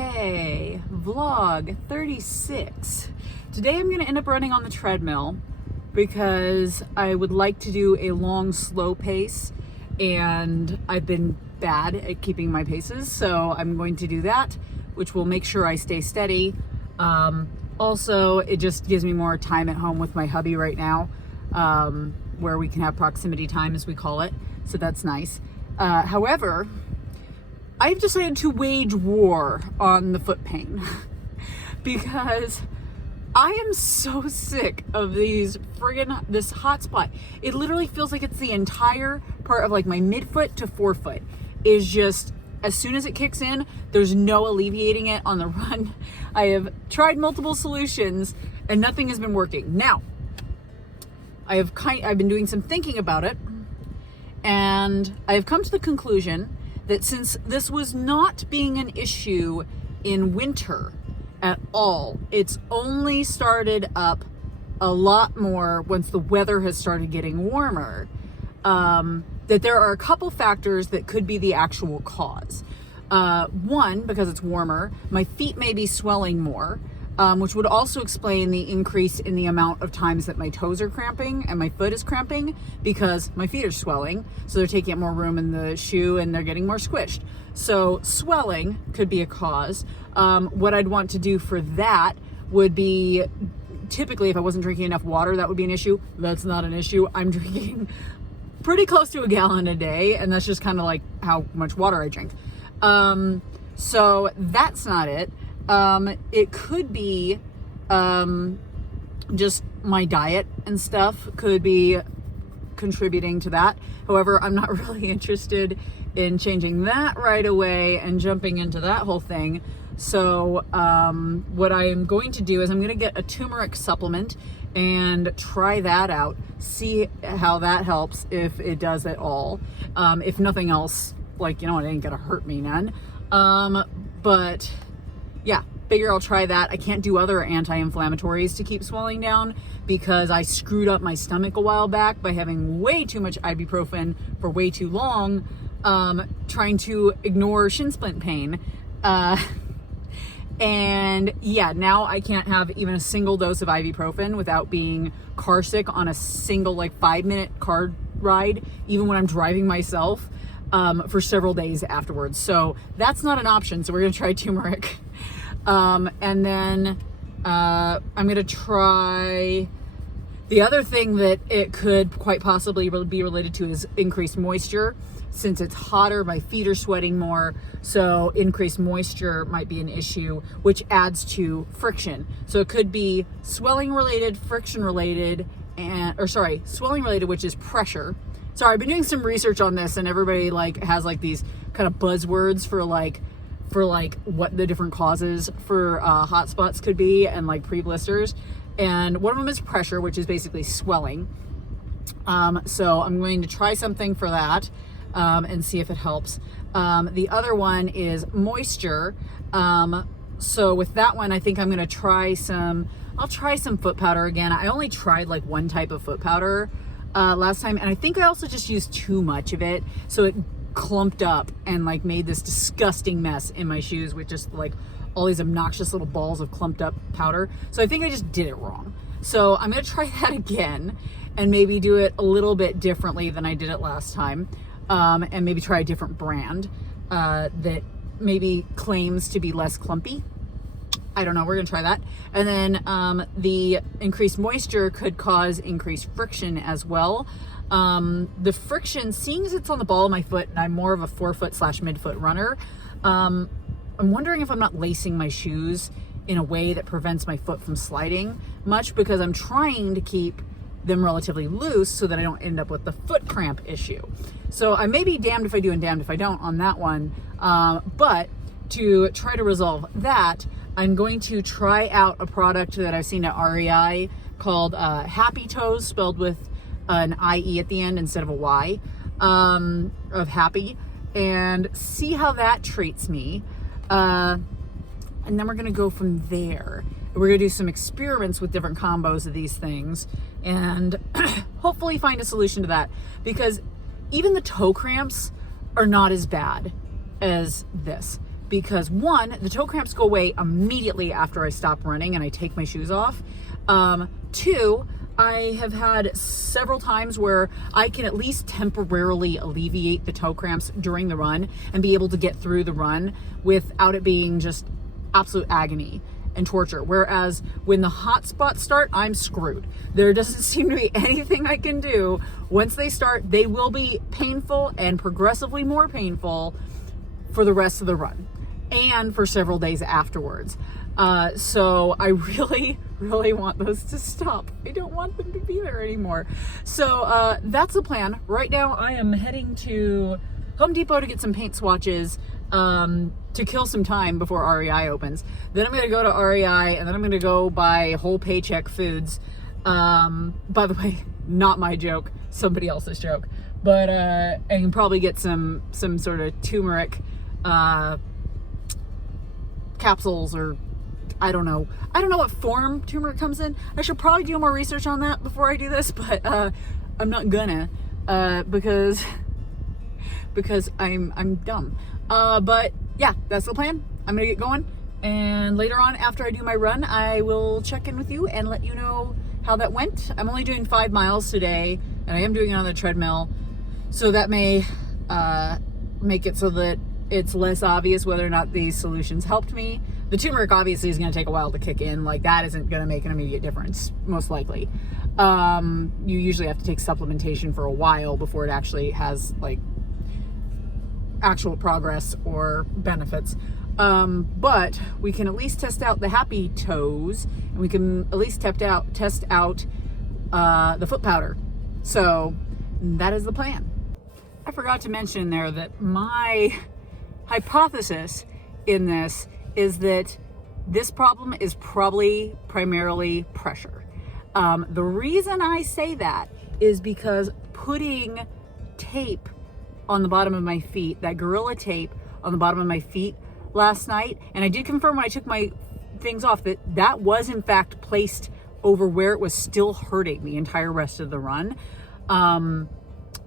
Okay, vlog 36. Today I'm going to end up running on the treadmill because I would like to do a long, slow pace, and I've been bad at keeping my paces, so I'm going to do that, which will make sure I stay steady. Also, it just gives me more time at home with my hubby right now, where we can have proximity time, as we call it, so that's nice. However, I've decided to wage war on the foot pain because I am so sick of this hot spot. It literally feels like it's the entire part of like my midfoot to forefoot is just, as soon as it kicks in, there's no alleviating it on the run. I have tried multiple solutions and nothing has been working. Now, I've been doing some thinking about it, and I have come to the conclusion that since this was not being an issue in winter at all, it's only started up a lot more once the weather has started getting warmer, that there are a couple factors that could be the actual cause. One, because it's warmer, my feet may be swelling more, which would also explain the increase in the amount of times that my toes are cramping and my foot is cramping, because my feet are swelling, so they're taking up more room in the shoe and they're getting more squished. So swelling could be a cause. What I'd want to do for that would be, typically if I wasn't drinking enough water, that would be an issue. That's not an issue. I'm drinking pretty close to a gallon a day, and that's just kind of like how much water I drink. So that's not it. It could be just my diet and stuff could be contributing to that. However, I'm not really interested in changing that right away and jumping into that whole thing. So what I am going to do is I'm going to get a turmeric supplement and try that out, see how that helps, if it does at all. If nothing else, like, it ain't gonna hurt me none. But yeah, figure I'll try that. I can't do other anti-inflammatories to keep swelling down because I screwed up my stomach a while back by having way too much ibuprofen for way too long, trying to ignore shin splint pain. And yeah, now I can't have even a single dose of ibuprofen without being car sick on a single 5-minute car ride, even when I'm driving myself, for several days afterwards. So that's not an option. So we're going to try turmeric. And then I'm going to try, the other thing that it could quite possibly be related to is increased moisture. Since it's hotter, my feet are sweating more, so increased moisture might be an issue, which adds to friction. So it could be swelling related, friction related, swelling related, which is pressure. Sorry, I've been doing some research on this, and everybody has these kind of buzzwords for what the different causes for hot spots could be, and pre-blisters. And one of them is pressure, which is basically swelling. So I'm going to try something for that, and see if it helps. The other one is moisture. So with that one, I think I'm going to I'll try some foot powder again. I only tried one type of foot powder last time, and I think I also just used too much of it, so it clumped up and made this disgusting mess in my shoes with just all these obnoxious little balls of clumped up powder. So I think I just did it wrong. So I'm going to try that again and maybe do it a little bit differently than I did it last time, and maybe try a different brand that maybe claims to be less clumpy. I don't know, we're gonna try that. And then the increased moisture could cause increased friction as well. The friction, seeing as it's on the ball of my foot and I'm more of a forefoot/midfoot runner, I'm wondering if I'm not lacing my shoes in a way that prevents my foot from sliding much, because I'm trying to keep them relatively loose so that I don't end up with the foot cramp issue. So I may be damned if I do and damned if I don't on that one. But to try to resolve that, I'm going to try out a product that I've seen at REI called Happy Toes, spelled with an IE at the end instead of a Y, of happy, and see how that treats me. And then we're gonna go from there. We're gonna do some experiments with different combos of these things and hopefully find a solution to that, because even the toe cramps are not as bad as this. because one, the toe cramps go away immediately after I stop running and I take my shoes off. Two, I have had several times where I can at least temporarily alleviate the toe cramps during the run and be able to get through the run without it being just absolute agony and torture. Whereas when the hot spots start, I'm screwed. There doesn't seem to be anything I can do. Once they start, they will be painful and progressively more painful for the rest of the run and for several days afterwards. So I really want those to stop. I don't want them to be there anymore. So that's the plan. Right now I am heading to Home Depot to get some paint swatches to kill some time before REI opens. Then I'm going to go to REI and then I'm going to go buy Whole Paycheck Foods. By the way, not my joke, somebody else's joke. But I can probably get some sort of turmeric capsules, or I don't know what form turmeric comes in. I should probably do more research on that before I do this, but I'm not gonna because I'm dumb. But yeah, that's the plan. I'm gonna get going, and later on after I do my run, I will check in with you and let you know how that went. I'm only doing 5 miles today, and I am doing it on the treadmill, so that may make it so that it's less obvious whether or not these solutions helped me. The turmeric obviously is going to take a while to kick in. Like, that isn't going to make an immediate difference, most likely. You usually have to take supplementation for a while before it actually has like actual progress or benefits. But we can at least test out the happy toes, and we can at least test out the foot powder. So that is the plan. I forgot to mention there that my hypothesis in this is that this problem is probably primarily pressure. The reason I say that is because putting tape on the bottom of my feet, that Gorilla Tape on the bottom of my feet last night, and I did confirm when I took my things off that was in fact placed over where it was still hurting the entire rest of the run,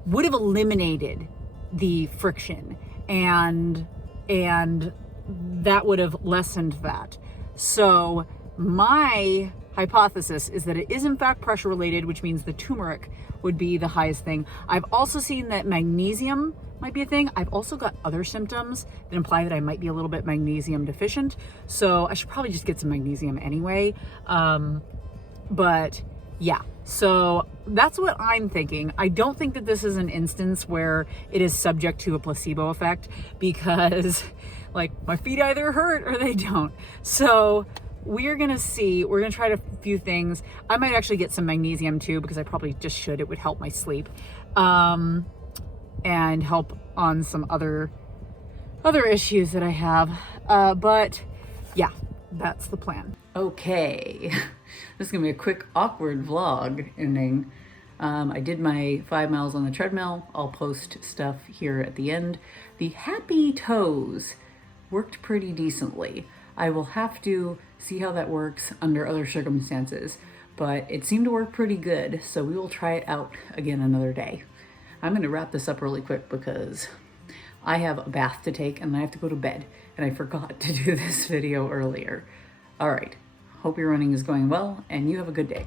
would have eliminated the friction, and that would have lessened that. So my hypothesis is that it is in fact pressure related, which means the turmeric would be the highest thing. I've also seen that magnesium might be a thing. I've also got other symptoms that imply that I might be a little bit magnesium deficient, so I should probably just get some magnesium anyway. But yeah, so that's what I'm thinking. I don't think that this is an instance where it is subject to a placebo effect, because like my feet either hurt or they don't. So we're gonna see. We're gonna try a few things. I might actually get some magnesium too, because I probably just should. It would help my sleep, and help on some other issues that I have. But yeah, that's the plan. Okay, this is gonna be a quick awkward vlog ending. I did my 5 miles on the treadmill. I'll post stuff here at the end. The happy toes worked pretty decently. I will have to see how that works under other circumstances, but it seemed to work pretty good, so we will try it out again another day. I'm gonna wrap this up really quick because I have a bath to take and I have to go to bed, and I forgot to do this video earlier. All right, hope your running is going well and you have a good day.